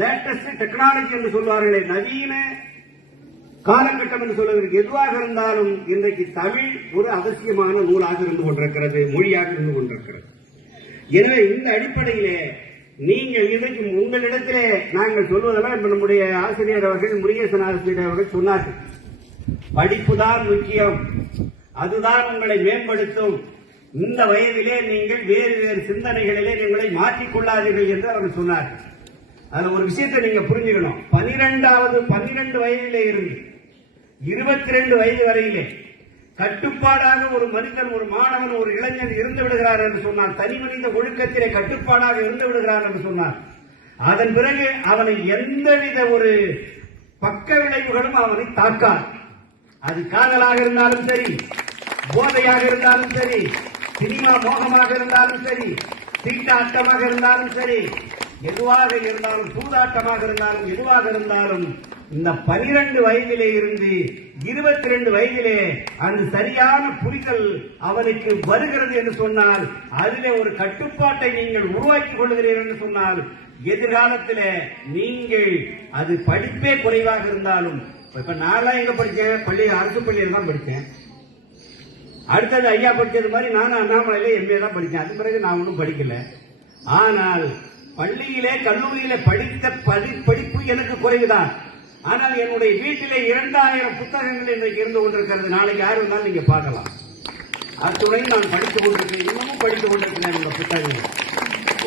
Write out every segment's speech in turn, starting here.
Latest technology என்று சொல்வார்களே, நவீன காலகட்டம் என்று சொல்வதற்கு எதுவாக இருந்தாலும் இன்றைக்கு தமிழ் ஒரு அவசியமான நூலாக இருந்து கொண்டிருக்கிறது, மொழியாக இருந்து கொண்டிருக்கிறது. எனவே இந்த அடிப்படையிலே நீங்கள் இன்றைக்கு உங்களிடத்திலே நாங்கள் சொல்வதெல்லாம் இப்ப நம்முடைய ஆசிரியர் அவர்கள், முருகேசன் ஆசிரியர் அவர்கள் சொன்னார்கள், படிப்புதான் முக்கியம், அதுதான் உங்களை மேம்படுத்தும், இந்த வயதிலே நீங்கள் வேறு வேறு சிந்தனைகளிலே உங்களை மாற்றிக்கொள்ளாதீர்கள் என்று அவர்கள் சொன்னார்கள். அதுல ஒரு விஷயத்தை நீங்க புரிஞ்சுக்கணும். 12 வயதிலே இருந்து 22 வயது வரையிலே கட்டுப்பாடாக ஒரு மனிதன், ஒரு மாணவன், ஒரு இளைஞன் இருந்து விடுகிறார் என்று சொன்னார். தனி மனித ஒழுக்கத்திலே கட்டுப்பாடாக இருந்து விடுகிறார் என்று சொன்னார். அதன் பிறகு அவனை எந்தவித ஒரு பக்க விளைவுகளும் அவனை தாக்காது. அது காதலாக இருந்தாலும் சரி, போதையாக இருந்தாலும் சரி, சினிமா மோகமாக இருந்தாலும் சரி, சீட்டாட்டமாக இருந்தாலும் சரி, எதுவாக இருந்தாலும், சூதாட்டமாக இருந்தாலும், எதுவாக இருந்தாலும், இந்த 12 வயதிலே இருந்து 22 வயதிலே அந்த சரியான புரிதல் அவனுக்கு வருகிறது என்று சொன்னால், அதிலே ஒரு கட்டுப்பாட்டை நீங்கள் உருவாக்கிக் கொள்கிறீர்கள் என்று சொன்னால், எதிர்காலத்தில் நீங்கள் அது படிப்பே குறைவாக இருந்தாலும், இப்ப நான் எங்க படிச்சேன், பள்ளி அரசு பள்ளியில் தான் படித்தேன். அடுத்தது ஐயா படிச்சது மாதிரி நானும் அண்ணாமலையில எம்ஏ தான் படித்தேன். அது பிறகு நான் ஒன்றும் படிக்கல. ஆனால் பள்ளியிலே கல்லூரியிலே படித்த படிப்பு எனக்கு குறைவுதான். ஆனால் என்னுடைய வீட்டிலே 2000 புத்தகங்கள் இன்றைக்கு இருந்து கொண்டிருக்கிறது. நாளைக்கு யாரு இருந்தாலும் நீங்க பார்க்கலாம். அத்துடன் நான் படித்துக் கொண்டிருக்கேன், இன்னமும் படித்துக் கொண்டிருக்கிறேன் இந்த புத்தகங்கள்.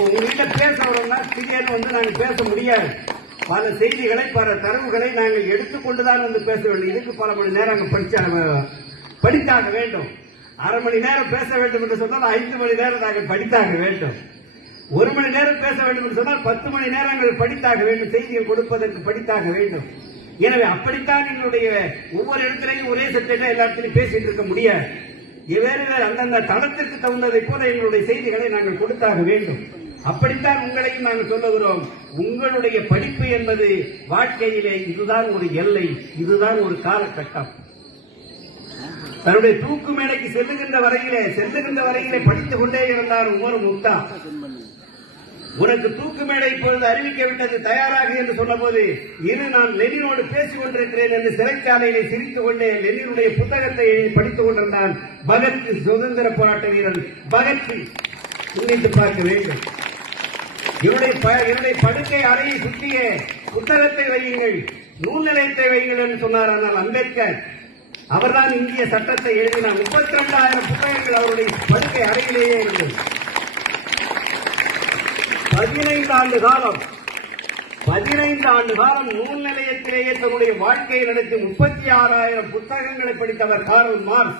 உங்ககிட்ட பேச வரணும்னா திடீர்னு நாங்கள் பேச முடியாது. பல செய்திகளை, பல தரவுகளை நாங்கள் எடுத்துக்கொண்டுதான் பேச வேண்டும். இதுக்கு பல மணி நேரம் படித்தாக வேண்டும். அரை மணி நேரம் பேச வேண்டும் என்று சொன்னால் 5 மணி நேரம் நாங்கள் படித்தாக வேண்டும். 1 மணி நேரம் பேச வேண்டும் என்று சொன்னால் 10 மணி நேரங்கள் படித்தாக வேண்டும். செய்திகள் கொடுப்பதற்கு படித்தாக வேண்டும். எனவே அப்படித்தான் எங்களுடைய ஒவ்வொரு இடத்திலையும் ஒரே சப்ஜெக்டா எல்லா இடத்திலையும் பேசிட்டு இருக்க முடியாது. வேறு வேறு அந்தந்த தளத்திற்கு தகுந்ததை போல எங்களுடைய செய்திகளை நாங்கள் கொடுத்தாக வேண்டும். அப்படித்தான் உங்களையும் நாங்கள் சொல்லுகிறோம். உங்களுடைய படிப்பு என்பது வாழ்க்கையிலே இதுதான் ஒரு எல்லை, இதுதான் ஒரு காலகட்டம். தன்னுடைய தூக்கு மேடைக்கு செல்லுகின்ற வரையிலே படித்துக் கொண்டே இருந்தார் உமர் முக்தா. உனக்கு தூக்கு மேடை இப்பொழுது அறிவிக்கவிட்டது, தயாராக என்று சொன்ன போது, இரு நான் லெனினோடு பேசிக் கொண்டிருக்கிறேன் என்று சிறைச்சாலையிலே சிரித்துக் கொண்டே லெனினுடைய புத்தகத்தை படித்துக் கொண்டிருந்தான் பகத், சுதந்திர போராட்ட வீரன் பகத்சிங். சிந்தித்து பார்க்க வேண்டும். என்னுடைய படுக்கை அறையை சுற்றிய புத்தகத்தை வையுங்கள், நூல் நிலையத்தை வையுங்கள் என்று சொன்னார். ஆனால் அம்பேத்கர் அவர்தான் இந்திய சட்டத்தை எழுதினார். 32,000 புத்தகங்கள் அவருடைய படுக்கை அறையிலேயே இருந்தது. 15 ஆண்டு காலம் நூல் நிலையத்திலேயே தன்னுடைய வாழ்க்கையை நடத்தி 36,000 புத்தகங்களை படித்தவர் கார்ல் மார்க்ஸ்.